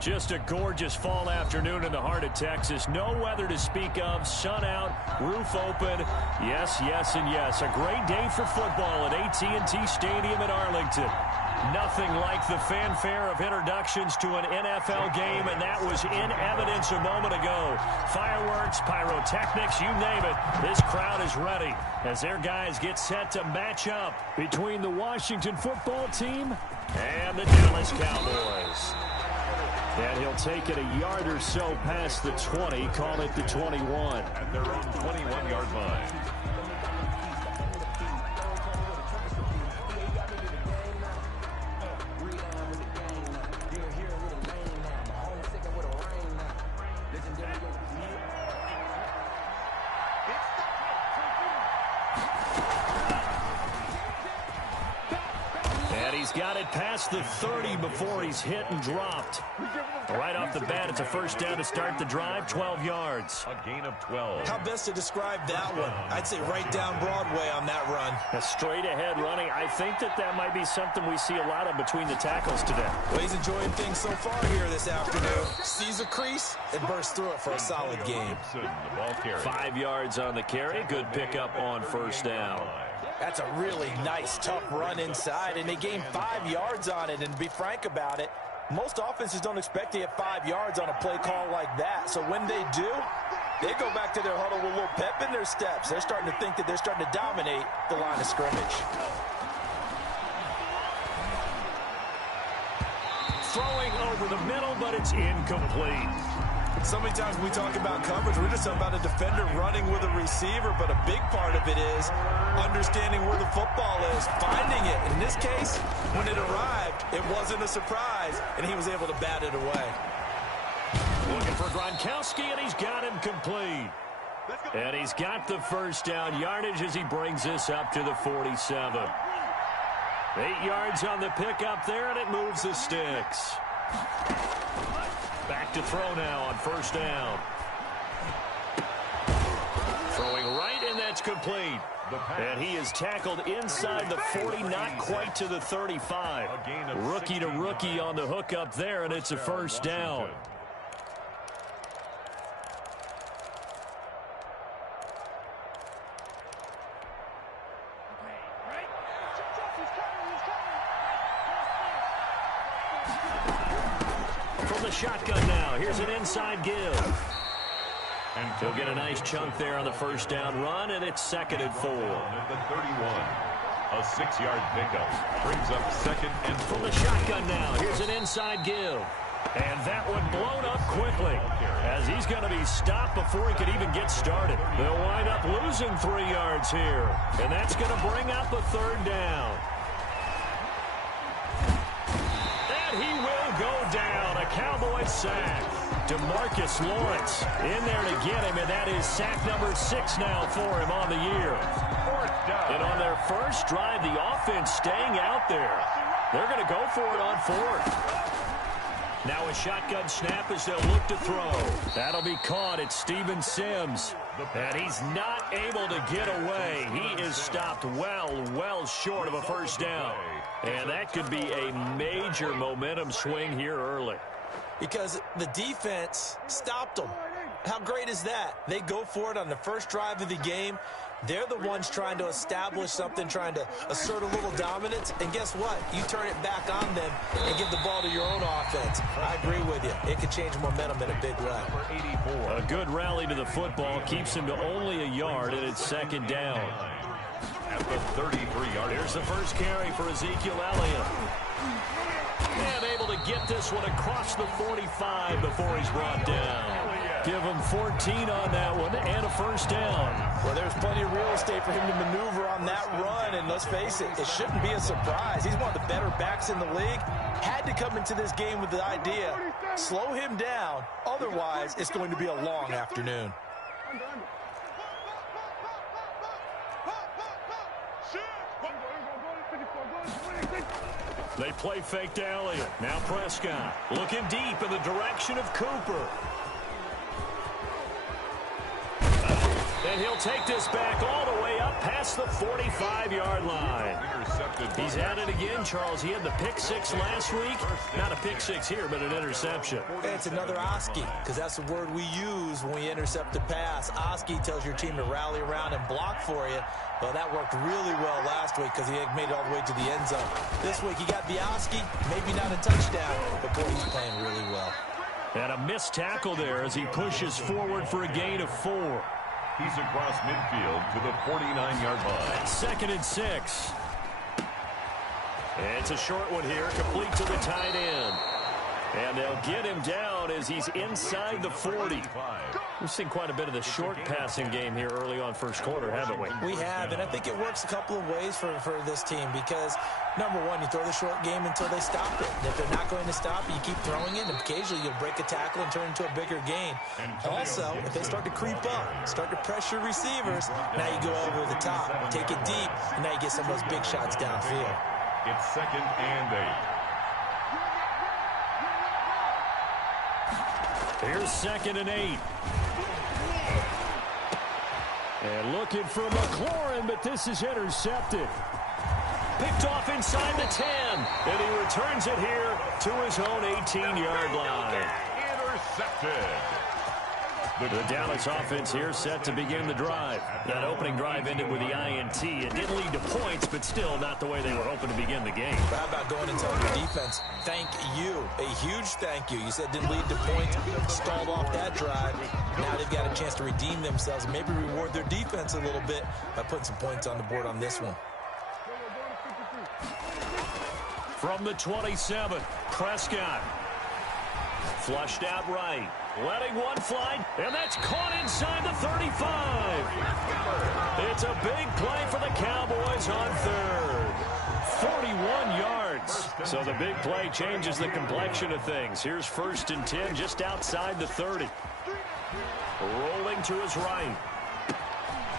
Just a gorgeous fall afternoon in the heart of Texas. No weather to speak of. Sun out, roof open. Yes, yes, and yes. A great day for football at AT&T Stadium in Arlington. Nothing like the fanfare of introductions to an NFL game, and that was in evidence a moment ago. Fireworks, pyrotechnics, you name it. This crowd is ready as their guys get set to match up between the Washington football team and the Dallas Cowboys. And he'll take it a yard or so past the 20, call it the 21. At their own 21-yard line. Got it past the 30 before he's hit and dropped. Right off the bat, it's a first down to start the drive, 12 yards. A gain of 12. How best to describe that one? I'd say right down Broadway on that run. A straight ahead running. I think that might be something we see a lot of between the tackles today. Well, he's enjoying things so far here this afternoon. Sees a crease and bursts through it for a solid game. The ball carry. 5 yards on the carry. Good pickup on first down. That's a really nice, tough run inside, and they gained 5 yards on it. And to be frank about it, most offenses don't expect to get 5 yards on a play call like that. So when they do, they go back to their huddle with a little pep in their steps. They're starting to think that they're starting to dominate the line of scrimmage. Throwing over the middle, but it's incomplete. So many times when we talk about coverage, we're just talking about a defender running with a receiver, but a big part of it is understanding where the football is, finding it. In this case, when it arrived, it wasn't a surprise, and he was able to bat it away. Looking for Gronkowski, and he's got him complete. And he's got the first down yardage as he brings this up to the 47. 8 yards on the pickup there, and it moves the sticks. Back to throw now on first down. Throwing right, and that's complete. And he is tackled inside the 40, not quite to the 35. Rookie to rookie on the hook up there, and it's a first down. Shotgun now. Here's an inside give. And he'll get a nice chunk there on the first down run, and it's 2nd and 4. At the 31. A 6-yard pickup. Brings up 2nd and 4. From the shotgun now. Here's an inside give. And that one blown up quickly as he's going to be stopped before he could even get started. They'll wind up losing 3 yards here. And that's going to bring up a 3rd down. And he will go down. A Cowboy sack. DeMarcus Lawrence in there to get him, and that is sack number 6 now for him on the year. 4th down. And on their first drive, the offense staying out there. They're going to go for it on 4th. Now a shotgun snap as they'll look to throw. That'll be caught at Steven Sims. And he's not able to get away. He is stopped well short of a first down. And that could be a major momentum swing here early. Because the defense stopped them. How great is that? They go for it on the first drive of the game. They're the ones trying to establish something, trying to assert a little dominance. And guess what? You turn it back on them and give the ball to your own offense. I agree with you. It could change momentum in a big way. A good rally to the football keeps him to only a yard, and it's 2nd down. At the 33-yard. Here's the first carry for Ezekiel Elliott. And able to get this one across the 45 before he's brought down. Give him 14 on that one and a first down. Well, there's plenty of real estate for him to maneuver on that run, and let's face it, it shouldn't be a surprise. He's one of the better backs in the league. Had to come into this game with the idea, slow him down, otherwise it's going to be a long afternoon. They play fake to Elliott. Now Prescott looking deep in the direction of Cooper. And he'll take this back all the way up past the 45-yard line. He's at it again, Charles. He had the pick six last week. Not a pick six here, but an interception. It's another Oski, because that's the word we use when we intercept a pass. Oski tells your team to rally around and block for you. Well, that worked really well last week because he had made it all the way to the end zone. This week he got the Oski, maybe not a touchdown, but boy, he's playing really well. And a missed tackle there as he pushes forward for a gain of 4. He's across midfield to the 49-yard line. 2nd and 6. It's a short one here, complete to the tight end. And they'll get him down as he's inside the 40. We've seen quite a bit of the short passing game here early on first quarter, haven't we? We have, and I think it works a couple of ways for this team because, number one, you throw the short game until they stop it. And if they're not going to stop it, you keep throwing it, and occasionally you'll break a tackle and turn it into a bigger gain. Also, if they start to creep up, start to pressure receivers, now you go over the top, take it deep, and now you get some of those big shots downfield. It's 2nd and 8. Here's 2nd and 8. And looking for McLaurin, but this is intercepted. Picked off inside the 10. And he returns it here to his own 18-yard line. Intercepted. The Dallas offense here set to begin the drive. That opening drive ended with the INT. It didn't lead to points, but still not the way they were hoping to begin the game. But how about going and telling your defense, thank you, a huge thank you. You said it didn't lead to points, stalled off that drive. Now they've got a chance to redeem themselves and maybe reward their defense a little bit by putting some points on the board on this one. From the 27, Prescott. Flushed out right. Letting one fly, and that's caught inside the 35. It's a big play for the Cowboys on 3rd. 41 yards. So the big play changes the complexion of things. Here's 1st and 10 just outside the 30. Rolling to his right.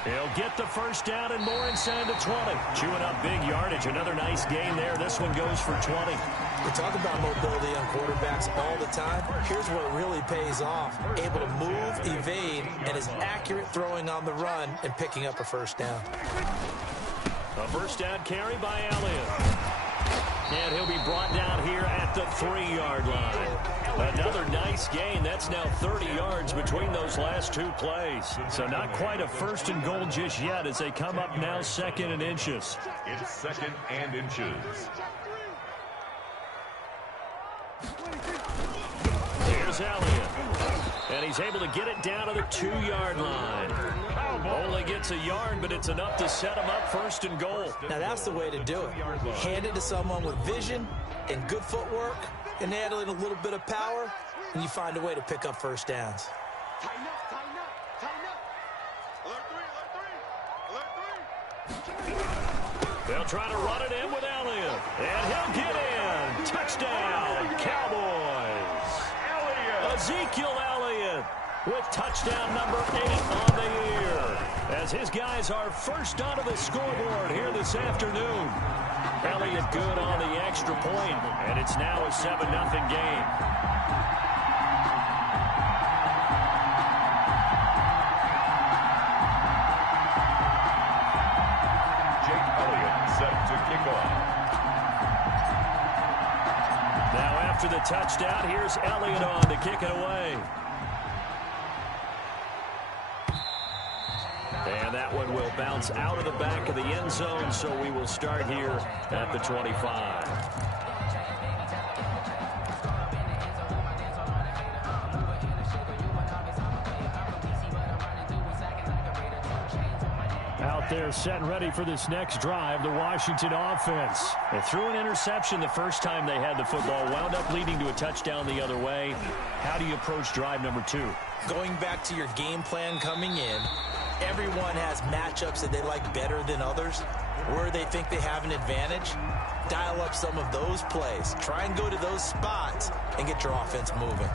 He'll get the first down and more inside the 20. Chewing up big yardage. Another nice gain there. This one goes for 20. We talk about mobility on quarterbacks all the time. Here's where it really pays off. Able to move, evade, and is accurate throwing on the run and picking up a first down. A first down carry by Elliott. And he'll be brought down here at the 3-yard line. Another nice gain. That's now 30 yards between those last 2 plays. So not quite a 1st and goal just yet as they come up now 2nd and inches. It's 2nd and inches. Here's Elliott. And he's able to get it down to the 2-yard line. Only gets a yard, but it's enough to set him up 1st and goal. Now that's the way to do it. Hand it to someone with vision and good footwork, and add in a little bit of power, and you find a way to pick up first downs. Tighten up. Alert 3. They'll try to run it in with Elliott. And he'll get in. Touchdown, Cowboys. Ezekiel Elliott with touchdown number 8 on the year. As his guys are first onto the scoreboard here this afternoon. Elliott good on the extra point, and it's now a 7-0 game. Jake Elliott set to kick off. Now after the touchdown, here's Elliott on to kick it away. And that one will bounce out of the back of the end zone, so we will start here at the 25. Out there set and ready for this next drive, the Washington offense. They threw an interception the first time they had the football, wound up leading to a touchdown the other way. How do you approach drive number 2? Going back to your game plan coming in, everyone has matchups that they like better than others, where they think they have an advantage. Dial up some of those plays. Try and go to those spots and get your offense moving.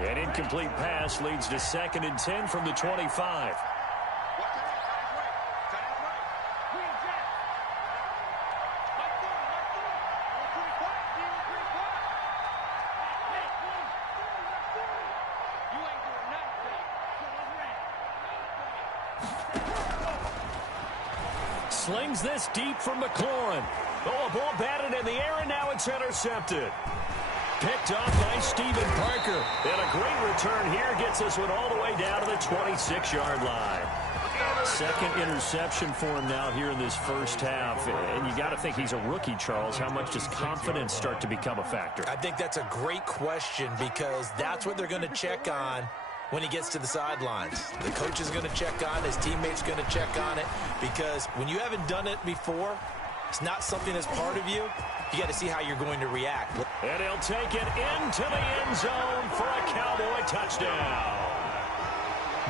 An incomplete pass leads to 2nd and 10 from the 25. Slings this deep from McLaurin. Oh, a ball batted in the air, and now it's intercepted. Picked off by Stephen Parker. And a great return here gets this one all the way down to the 26-yard line. Second interception for him now here in this first half. And you got to think he's a rookie, Charles. How much does confidence start to become a factor? I think that's a great question because that's what they're going to check on when he gets to the sidelines. The coach is going to check on it. His teammates are going to check on it because when you haven't done it before, it's not something that's part of you. You got to see how you're going to react. And he'll take it into the end zone for a Cowboy touchdown.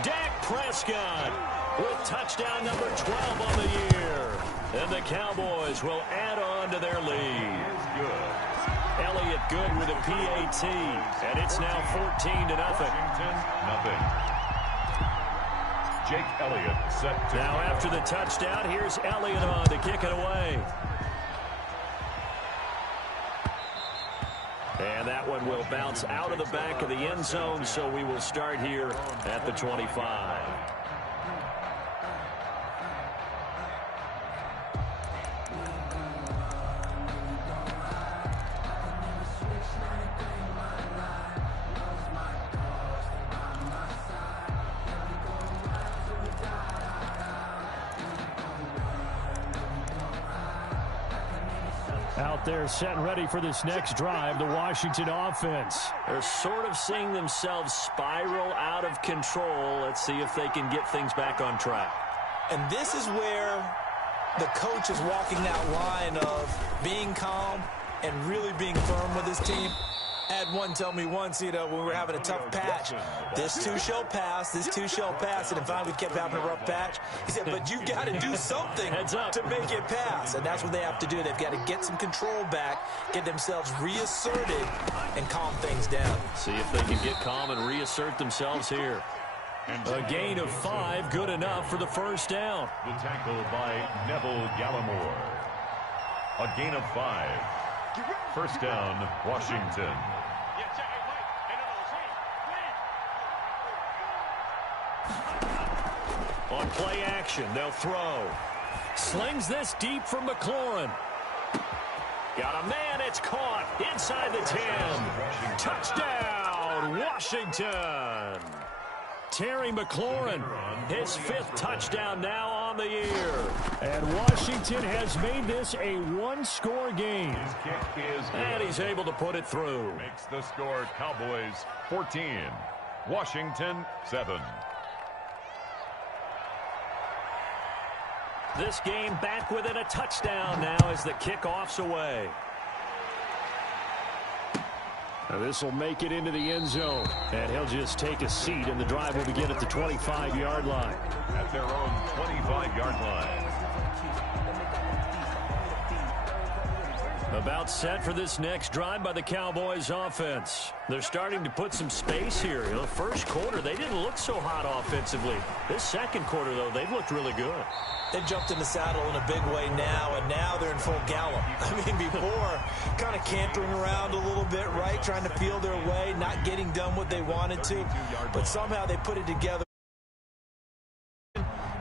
Dak Prescott with touchdown number 12 on the year. And the Cowboys will add on to their lead. Elliott good with a PAT. And it's now 14-0. Nothing. Jake Elliott set to now after the touchdown, here's Elliott on to kick it away. And that one will bounce out of the back of the end zone, so we will start here at the 25. Out there set and ready for this next drive, the Washington offense. They're sort of seeing themselves spiral out of control. Let's see if they can get things back on track. And this is where the coach is walking that line of being calm and really being firm with his team. I had one tell me once, when we were having a tough patch, this too shall pass, this too shall pass, and finally we kept having a rough patch. He said, but you got to do something to make it pass, and that's what they have to do. They've got to get some control back, get themselves reasserted, and calm things down. See if they can get calm and reassert themselves here. A gain of 5, good enough for the first down. the tackle by Neville Gallimore. A gain of 5. First down, Washington. On play action, they'll throw. Slings this deep from McLaurin. Got a man, it's caught inside the 10. Touchdown, Washington. Terry McLaurin, his 5th touchdown now on the year. And Washington has made this a one-score game. His kick is good. And he's able to put it through. Makes the score Cowboys 14, Washington 7. This game back within a touchdown now as the kickoff's away. Now this will make it into the end zone. And he'll just take a seat, and the drive will begin at the 25-yard line. At their own 25-yard line. About set for this next drive by the Cowboys offense. They're starting to put some space here. The first quarter, they didn't look so hot offensively. This second quarter, though, they've looked really good. They've jumped in the saddle in a big way now, and now they're in full gallop. I mean, before, kind of cantering around a little bit, right, trying to feel their way, not getting done what they wanted to, but somehow they put it together,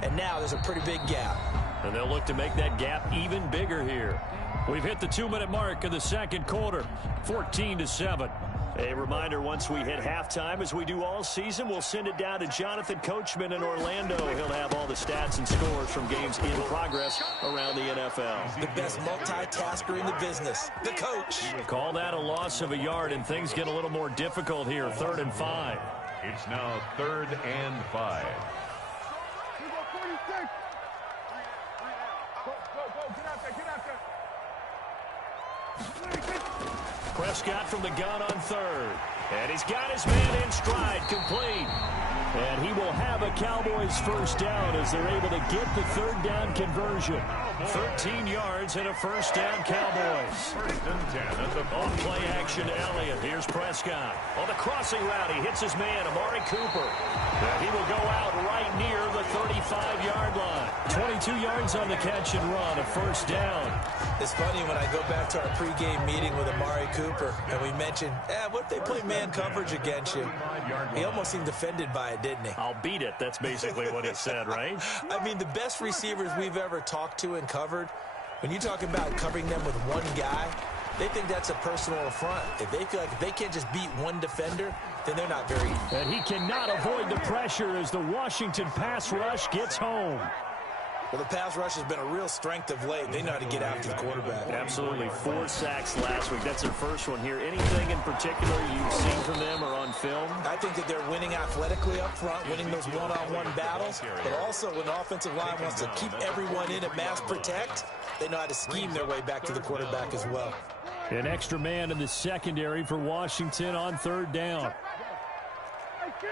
and now there's a pretty big gap. And they'll look to make that gap even bigger here. We've hit the 2-minute mark of the second quarter, 14-7. A reminder, once we hit halftime, as we do all season, we'll send it down to Jonathan Coachman in Orlando. He'll have all the stats and scores from games in progress around the NFL. The best multitasker in the business, the coach. Call that a loss of a yard, and things get a little more difficult here, 3rd and 5. It's now 3rd and 5. Prescott from the gun on 3rd. And he's got his man in stride, complete. And he will have a Cowboys first down as they're able to get the 3rd down conversion. 13 yards and a first down, Cowboys. 1st and 10 at the On play action, Elliott. Here's Prescott. On the crossing route, he hits his man, Amari Cooper. And he will go out right near the 35-yard line. 22 yards on the catch and run, a first down. It's funny when I go back to our pregame meeting with Amari Cooper, and we mentioned, what if they play man coverage against you? He almost seemed offended by it. right, didn't he? I'll beat it. That's basically what he said, right? I mean, the best receivers we've ever talked to and covered, when you talk about covering them with one guy, they think that's a personal affront. If they feel like if they can't just beat one defender, then they're not very good. And he cannot avoid the pressure as the Washington pass rush gets home. Well, the pass rush has been a real strength of late. They know how to get after the quarterback. Absolutely. 4 sacks last week. That's their first one here. Anything in particular you've seen from them or on film? I think that they're winning athletically up front, winning those one-on-one battles, but also when the offensive line wants to keep everyone in and mass protect, they know how to scheme their way back to the quarterback as well. An extra man in the secondary for Washington on 3rd down. Hey, kill.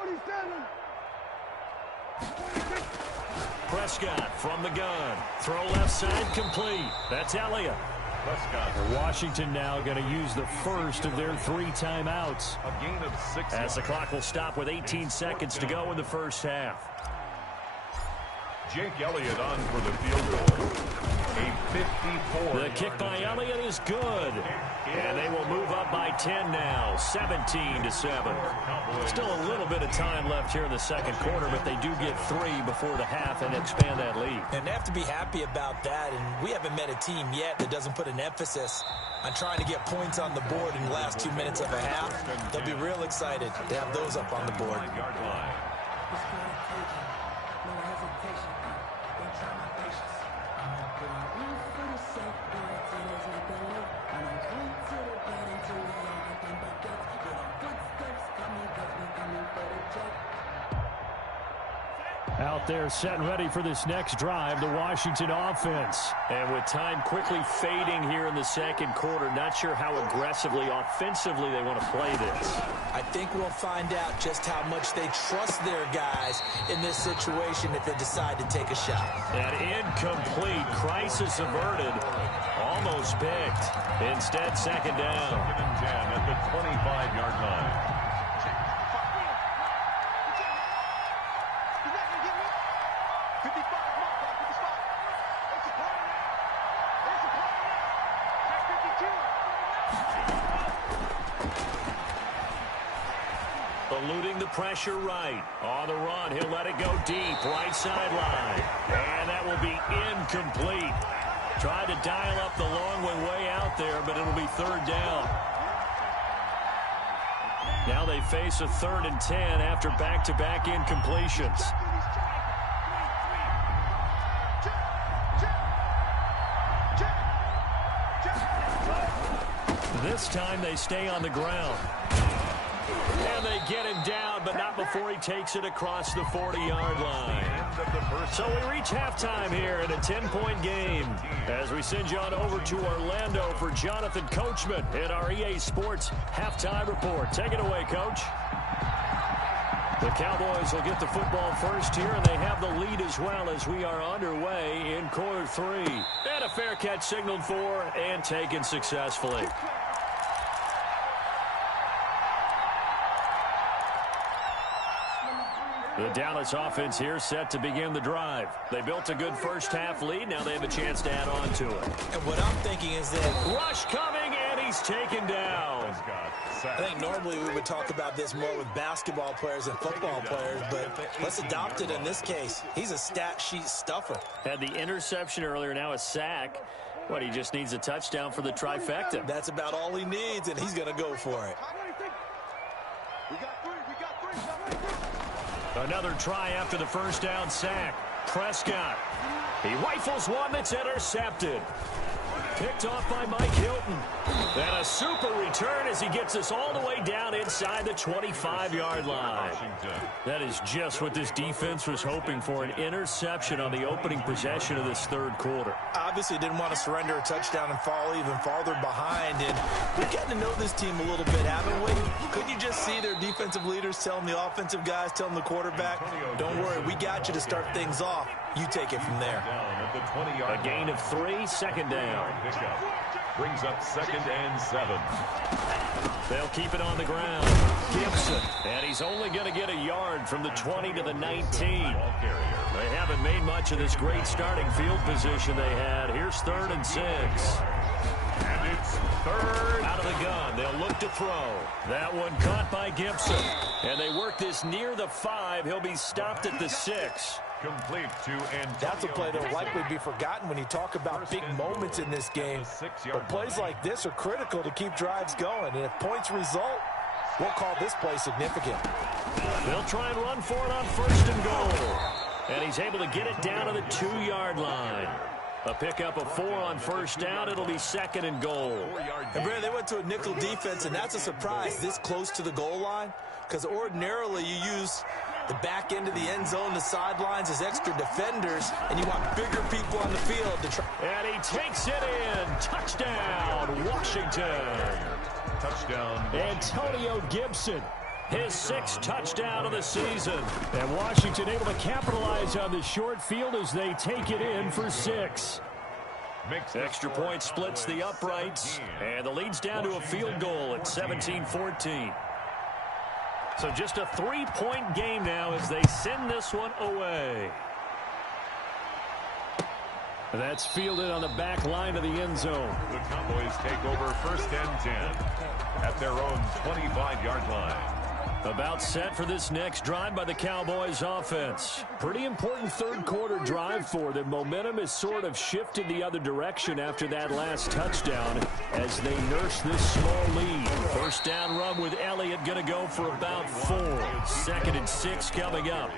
47. Prescott from the gun. Throw left side complete. That's Elliott. Washington now going to use the first of their 3 timeouts. A gain of 6. As the clock will stop with 18 seconds to go in the first half. Jake Elliott on for the field goal. A 54. The kick by Elliott is good. And they will move up by 10 now, 17-7. Still a little bit of time left here in the second quarter, but they do get 3 before the half and expand that lead. And they have to be happy about that, and we haven't met a team yet that doesn't put an emphasis on trying to get points on the board in the last 2 minutes of a half. They'll be real excited to have those up on the board. Out there set and ready for this next drive, the Washington offense. And with time quickly fading here in the second quarter, not sure how aggressively, offensively they want to play this. I think we'll find out just how much they trust their guys in this situation if they decide to take a shot. An incomplete, crisis averted, almost picked. Instead, 2nd down. 2nd and 10 at the 25-yard line. Eluding the pressure right. On the run, he'll let it go deep, right sideline. And that will be incomplete. Tried to dial up the long way out there, but it'll be 3rd down. Now they face a 3rd and 10 after back-to-back incompletions. This time they stay on the ground. And they get him down, but not before he takes it across the 40-yard line. So we reach halftime here in a 10-point game as we send you on over to Orlando for Jonathan Coachman in our EA Sports Halftime Report. Take it away, Coach. The Cowboys will get the football first here, and they have the lead as well as we are underway in quarter 3. And a fair catch signaled for and taken successfully. The Dallas offense here set to begin the drive. They built a good first half lead. Now they have a chance to add on to it. And what I'm thinking is that rush coming, and he's taken down. I think normally we would talk about this more with basketball players and football players, but let's adopt it in this case. He's a stat sheet stuffer. Had the interception earlier, now a sack. What, he just needs a touchdown for the trifecta. That's about all he needs, and he's going to go for it. Another try after the first down sack. Prescott. He rifles one that's intercepted. Picked off by Mike Hilton. And a super return as he gets us all the way down inside the 25-yard line. That is just what this defense was hoping for, an interception on the opening possession of this 3rd quarter. Obviously didn't want to surrender a touchdown and fall even farther behind. And we've gotten to know this team a little bit, haven't we? Couldn't you just see their defensive leaders telling the offensive guys, telling the quarterback, don't worry, we got you to start things off. You take it from there. A gain of 3, 2nd down. Brings up 2nd and 7. They'll keep it on the ground. Gibson. And he's only going to get a yard from the 20 to the 19. They haven't made much of this great starting field position they had. Here's 3rd and 6. And it's third. Out of the gun. They'll look to throw. That one caught by Gibson. And they work this near the 5. He'll be stopped at the 6. Complete to Antonio. That's a play that will likely be forgotten when you talk about big moments in this game. But plays like this are critical to keep drives going. And if points result, we'll call this play significant. They'll try and run for it on 1st and goal. And he's able to get it down to the 2-yard line. A pickup of 4 on 1st down. It'll be 2nd and goal. And Brad, they went to a nickel defense, and that's a surprise this close to the goal line, because ordinarily you use the back end of the end zone, the sidelines as extra defenders, and you want bigger people on the field to try. And he takes it in. Touchdown, Washington. Touchdown, Antonio Gibson. His 6th touchdown of the season. And Washington able to capitalize on the short field as they take it in for 6. Extra point splits the uprights. And the lead's down to a field goal at 17-14. So just a 3-point game now as they send this one away. That's fielded on the back line of the end zone. The Cowboys take over 1st and 10 at their own 25-yard line. About set for this next drive by the Cowboys offense. Pretty important 3rd quarter drive for them. Momentum has sort of shifted the other direction after that last touchdown as they nurse this small lead. 1st down run with Elliott going to go for about 4. 2nd and 6 coming up.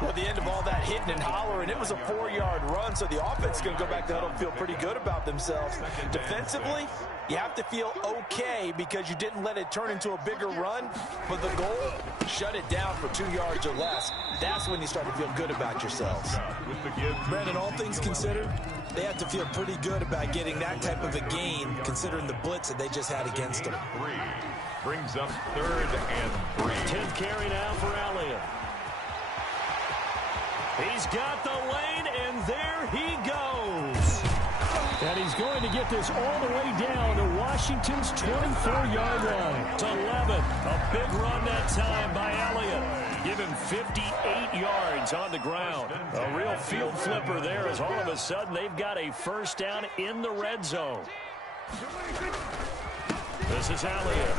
Well, at the end of all that hitting and hollering, it was a 4-yard run, so the offense is going to go back to huddle and feel pretty good about themselves. Defensively, you have to feel okay because you didn't let it turn into a bigger run, but the goal, shut it down for 2 yards or less. That's when you start to feel good about yourselves. Brandon, all things considered, they have to feel pretty good about getting that type of a gain considering the blitz that they just had against them. 3 brings up 3rd and 3. 10th carry now for Elliott. He's got the lane, and there he goes. And he's going to get this all the way down to Washington's 24-yard line. It's 11. A big run that time by Elliott. Give him 58 yards on the ground. A real field flipper there as all of a sudden they've got a 1st down in the red zone. This is Elliott.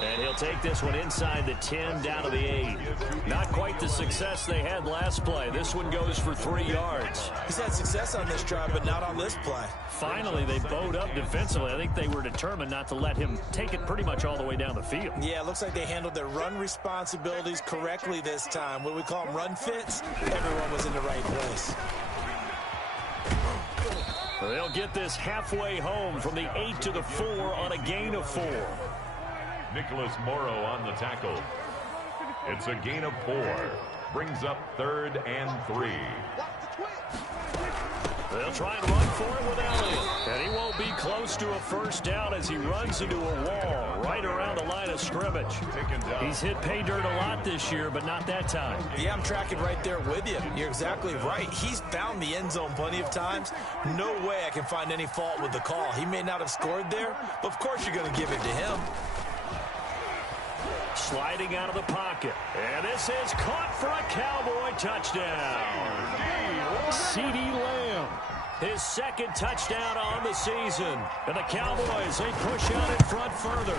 And he'll take this one inside the 10 down to the 8. Not quite the success they had last play. This one goes for 3 yards. He's had success on this drive, but not on this play. Finally, they bowed up defensively. I think they were determined not to let him take it pretty much all the way down the field. Yeah, it looks like they handled their run responsibilities correctly this time. What we call them run fits, everyone was in the right place. They'll get this halfway home from the 8 to the 4 on a gain of 4. Nicholas Morrow on the tackle. It's a gain of 4. Brings up 3rd and 3. They'll try and run for it with Elliott. And he won't be close to a 1st down as he runs into a wall right around the line of scrimmage. He's hit pay dirt a lot this year, but not that time. Yeah, I'm tracking right there with you. You're exactly right. He's found the end zone plenty of times. No way I can find any fault with the call. He may not have scored there, but of course you're going to give it to him. Sliding out of the pocket. And this is caught for a Cowboy touchdown. CeeDee Lamb. His 2nd touchdown on the season. And the Cowboys, they push out in front further.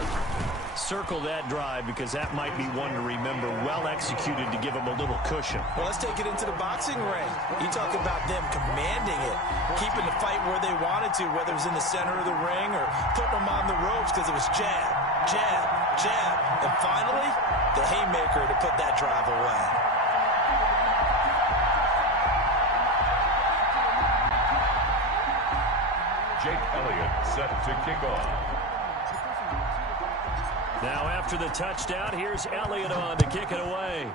Circle that drive because that might be one to remember. Well executed to give them a little cushion. Well, let's take it into the boxing ring. You talk about them commanding it, keeping the fight where they wanted to, whether it was in the center of the ring or putting them on the ropes because it was jab, jab, jab. And finally, the haymaker to put that drive away. Jake Elliott set to kick off. Now after the touchdown, here's Elliott on to kick it away.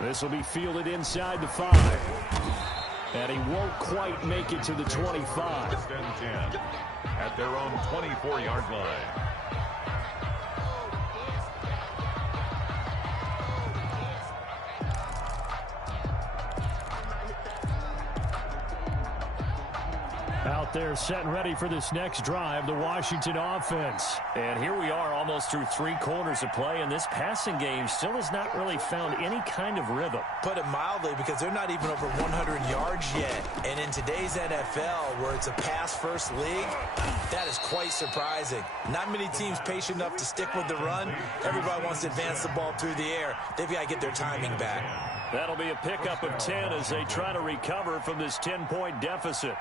This will be fielded inside the 5. And he won't quite make it to the 25. 1st and 10 at their own 24-yard line. Out there setting ready for this next drive, the Washington offense. And here we are almost through 3 quarters of play, and this passing game still has not really found any kind of rhythm. Put it mildly, because they're not even over 100 yards yet. And in today's NFL, where it's a pass-first league, that is quite surprising. Not many teams patient enough to stick with the run. Everybody wants to advance the ball through the air. They've got to get their timing back. That'll be a pickup of 10 as they try to recover from this 10-point deficit.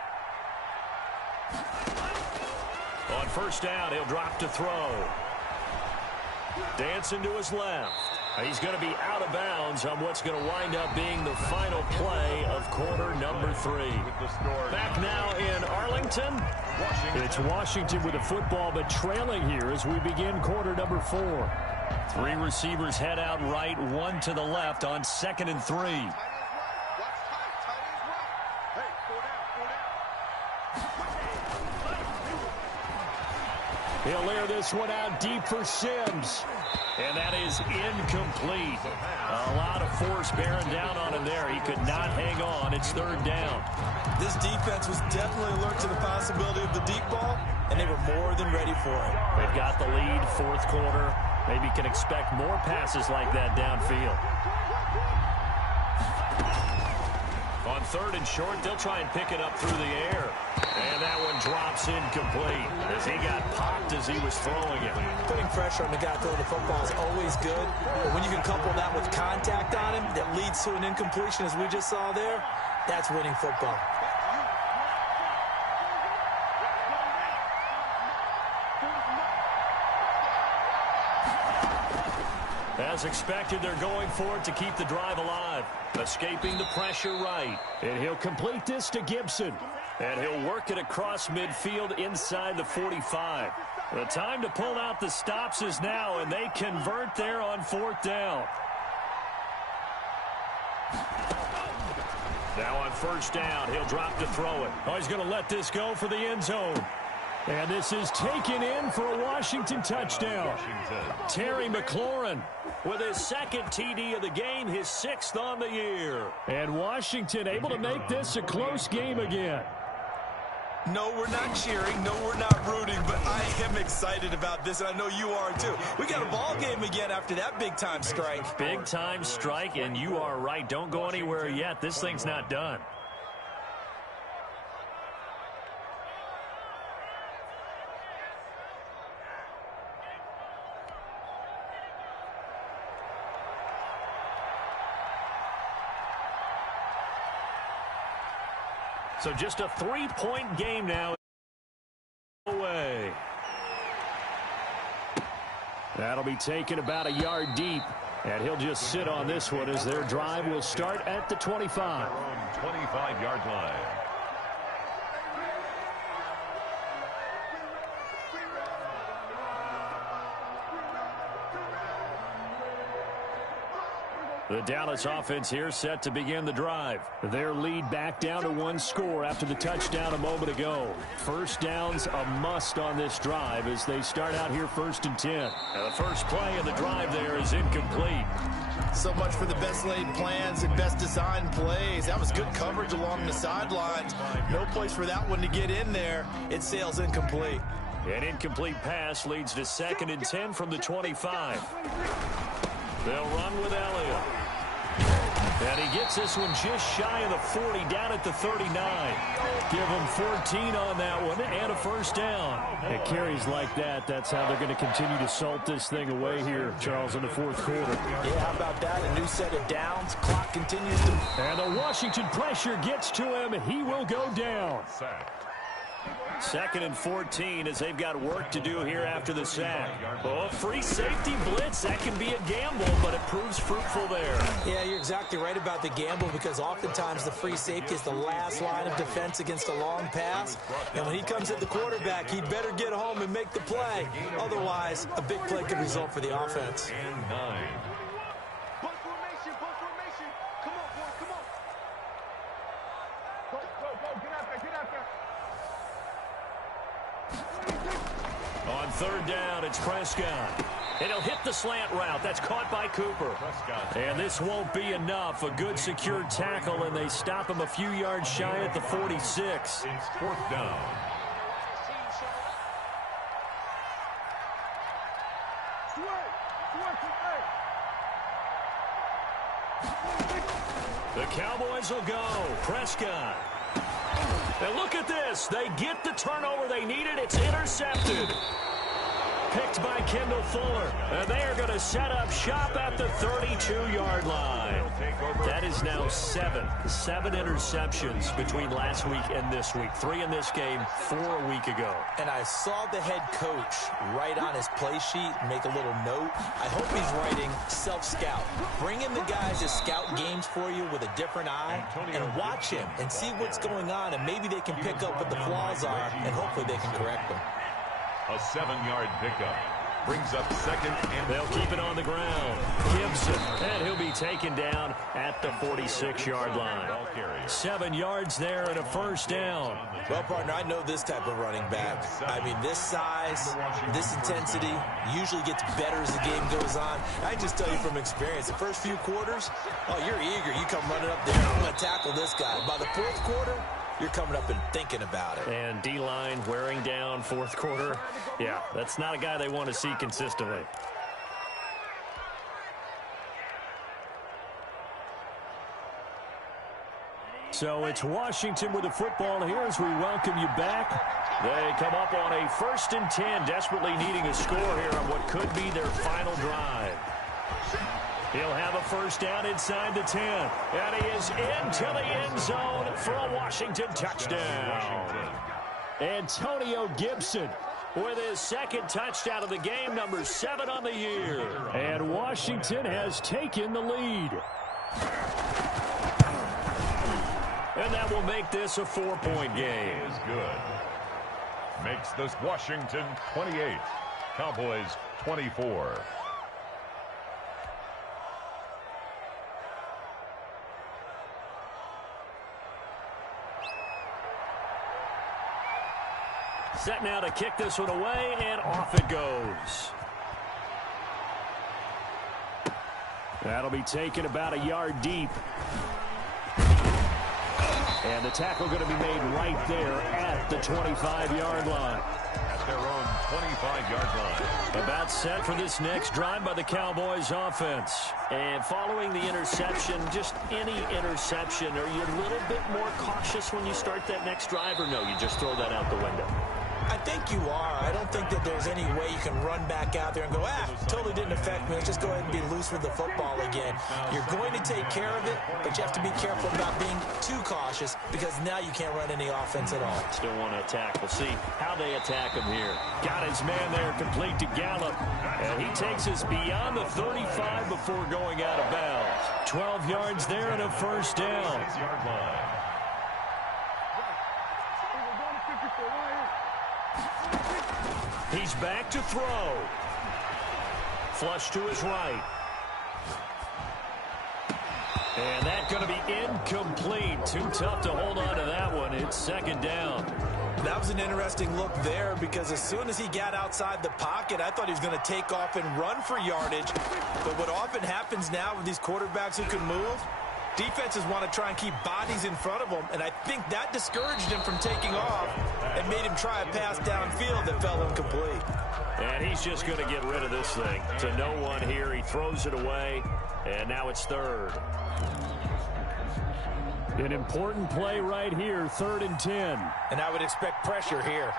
On first down, he'll drop to throw. Dancing to his left. He's going to be out of bounds on what's going to wind up being the final play of quarter number 3. Back now in Arlington. It's Washington with the football, but trailing here as we begin quarter number 4. 3 receivers head out right, 1 to the left on 2nd and 3. He'll air this one out deep for Sims. And that is incomplete. A lot of force bearing down on him there. He could not hang on. It's 3rd down. This defense was definitely alert to the possibility of the deep ball, and they were more than ready for it. They've got the lead, 4th quarter. Maybe can expect more passes like that downfield. On 3rd and short, they'll try and pick it up through the air. And that one drops incomplete as he got popped as he was throwing it. Putting pressure on the guy throwing the football is always good. But when you can couple that with contact on him that leads to an incompletion, as we just saw there, that's winning football. As expected, they're going for it to keep the drive alive. Escaping the pressure right. And he'll complete this to Gibson. And he'll work it across midfield inside the 45. The time to pull out the stops is now, and they convert there on 4th down. Now on 1st down, he'll drop to throw it. Oh, he's going to let this go for the end zone. And this is taken in for a Washington touchdown. Terry McLaurin with his 2nd TD of the game, his 6th on the year. And Washington able to make this a close game again. No, we're not cheering. No, we're not rooting. But I am excited about this, and I know you are too. We got a ball game again after that big-time strike. Big-time strike, and you are right. Don't go anywhere yet. This thing's not done. So just a 3-point game now. Away. That'll be taken about a yard deep. And he'll just sit on this one as their drive will start at the 25. 25-yard line. The Dallas offense here set to begin the drive. Their lead back down to 1 score after the touchdown a moment ago. First down's a must on this drive as they start out here 1st and 10. Now the first play of the drive there is incomplete. So much for the best laid plans and best designed plays. That was good coverage along the sidelines. No place for that one to get in there. It sails incomplete. An incomplete pass leads to 2nd and 10 from the 25. They'll run with Elliott. And he gets this one just shy of the 40, down at the 39. Give him 14 on that one and a first down. It carries like that. That's how they're going to continue to salt this thing away here, Charles, in the 4th quarter. Yeah, how about that? A new set of downs. Clock continues to... And the Washington pressure gets to him. He will go down. 2nd and 14 as they've got work to do here after the sack. Oh, free safety blitz. That can be a gamble, but it proves fruitful there. Yeah, you're exactly right about the gamble because oftentimes the free safety is the last line of defense against a long pass. And when he comes at the quarterback, he'd better get home and make the play. Otherwise, a big play could result for the offense. And 9. Come on, boy, come on. Go, get out there. On 3rd down, it's Prescott. And he'll hit the slant route. That's caught by Cooper. And this won't be enough. A good secured tackle, and they stop him a few yards shy at the 46. It's 4th down. The Cowboys will go. Prescott. And look at this. They get the turnover they needed. It's intercepted. Picked by Kendall Fuller. And they are going to set up shop at the 32-yard line. That is now 7 interceptions between last week and this week. 3 in this game, 4 a week ago. And I saw the head coach write on his play sheet, make a little note. I hope he's writing self-scout. Bring in the guys to scout games for you with a different eye and watch him and see what's going on, and maybe they can pick up what the flaws are, and hopefully they can correct them. A 7-yard pickup. Brings up 2nd and they'll keep it on the ground. Gibson, and he'll be taken down at the 46-yard line. 7 yards there and a 1st down. Well, partner, I know this type of running back. I mean, this size, this intensity usually gets better as the game goes on. I just tell you from experience, the first few quarters, oh, you're eager. You come running up there, I'm going to tackle this guy. By the 4th quarter, you're coming up and thinking about it. And D-line wearing down 4th quarter. Yeah, that's not a guy they want to see consistently. So it's Washington with the football here as we welcome you back. They come up on a 1st and 10, desperately needing a score here on what could be their final drive. He'll have a 1st down inside the 10. And he is into the end zone for a Washington touchdown. Antonio Gibson with his 2nd touchdown of the game, number 7 on the year. And Washington has taken the lead. And that will make this a 4-point game. Is good. Makes this Washington 28. Cowboys 24. Set now to kick this one away, and off it goes. That'll be taken about a yard deep. And the tackle going to be made right there at the 25-yard line. At their own 25-yard line. About set for this next drive by the Cowboys offense. And following the interception, just any interception, are you a little bit more cautious when you start that next drive, or no, you just throw that out the window? I think you are. I don't think that there's any way you can run back out there and go, totally didn't affect me. Let's just go ahead and be loose with the football again. You're going to take care of it, but you have to be careful about being too cautious because now you can't run any offense at all. Still want to attack. We'll see how they attack him here. Got his man there complete to Gallup. And he takes us beyond the 35 before going out of bounds. 12 yards there and a 1st down. 6-yard line. He's back to throw. Flush to his right. And that's going to be incomplete. Too tough to hold on to that one. It's 2nd down. That was an interesting look there because as soon as he got outside the pocket, I thought he was going to take off and run for yardage. But what often happens now with these quarterbacks who can move, defenses want to try and keep bodies in front of them, and I think that discouraged him from taking off and made him try a pass downfield that fell incomplete. And he's just going to get rid of this thing to no one here. He throws it away, and now it's 3rd. An important play right here, 3rd and 10. And I would expect pressure here.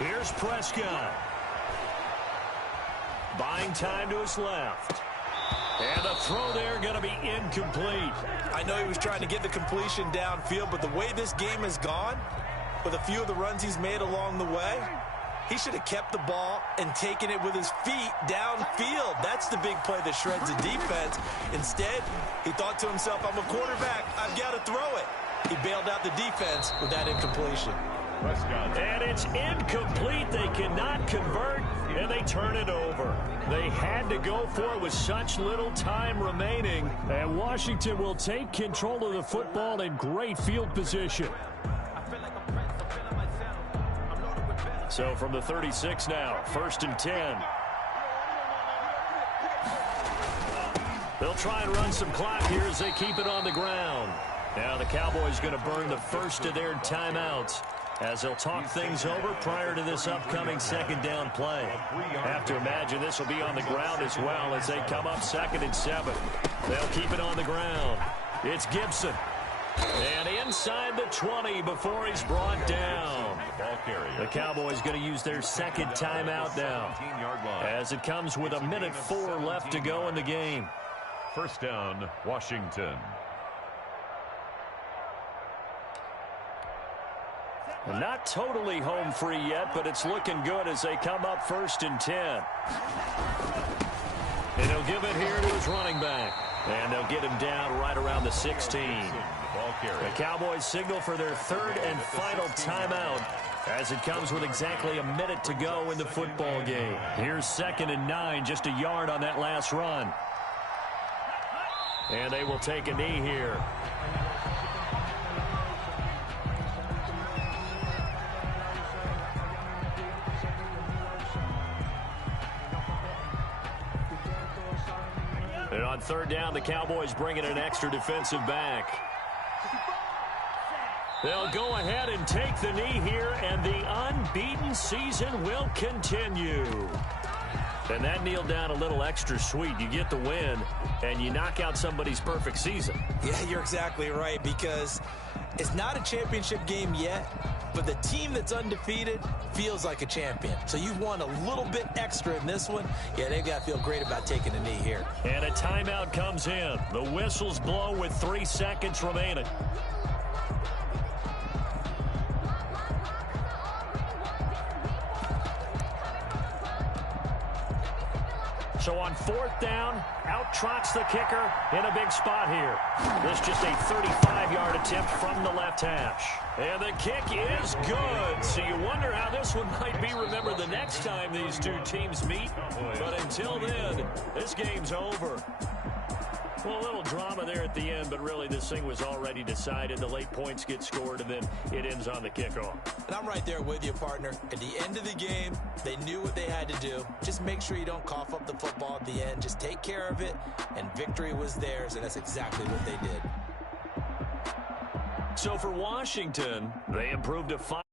Here's Prescott. Buying time to his left. And the throw there going to be incomplete. I know he was trying to get the completion downfield, but the way this game has gone, with a few of the runs he's made along the way, he should have kept the ball and taken it with his feet downfield. That's the big play that shreds the defense. Instead, he thought to himself, I'm a quarterback. I've got to throw it. He bailed out the defense with that incompletion. And it's incomplete. They cannot convert, and they turn it over. They had to go for it with such little time remaining. And Washington will take control of the football in great field position. So from the 36 now, 1st and 10. They'll try and run some clock here as they keep it on the ground. Now the Cowboys going to burn the first of their timeouts as they'll talk things over prior to this upcoming second down play. Have to imagine this will be on the ground as well as they come up 2nd and 7. They'll keep it on the ground. It's Gibson. And inside the 20 before he's brought down. The Cowboys going to use their second timeout now as it comes with 1:04 left to go in the game. First down, Washington. Not totally home free yet, but it's looking good as they come up 1st and 10. And he'll give it here to his running back. And they'll get him down right around the 16. The Cowboys signal for their 3rd and final timeout as it comes with exactly 1 minute to go in the football game. Here's 2nd and 9, just a yard on that last run. And they will take a knee here. And on 3rd down, the Cowboys bring in an extra defensive back. They'll go ahead and take the knee here, and the unbeaten season will continue. And that kneeled down a little extra sweet. You get the win, and you knock out somebody's perfect season. Yeah, you're exactly right, because it's not a championship game yet, but the team that's undefeated feels like a champion. So you've won a little bit extra in this one. Yeah, they've got to feel great about taking a knee here. And a timeout comes in. The whistles blow with 3 seconds remaining. So on 4th down, out trots the kicker in a big spot here. This just a 35-yard attempt from the left hash. And the kick is good. So you wonder how this one might be remembered the next time these two teams meet. But until then, this game's over. Well, a little drama there at the end, but really this thing was already decided. The late points get scored, and then it ends on the kickoff. And I'm right there with you, partner. At the end of the game, they knew what they had to do. Just make sure you don't cough up the football at the end. Just take care of it, and victory was theirs, and that's exactly what they did. So for Washington, they improved to 5.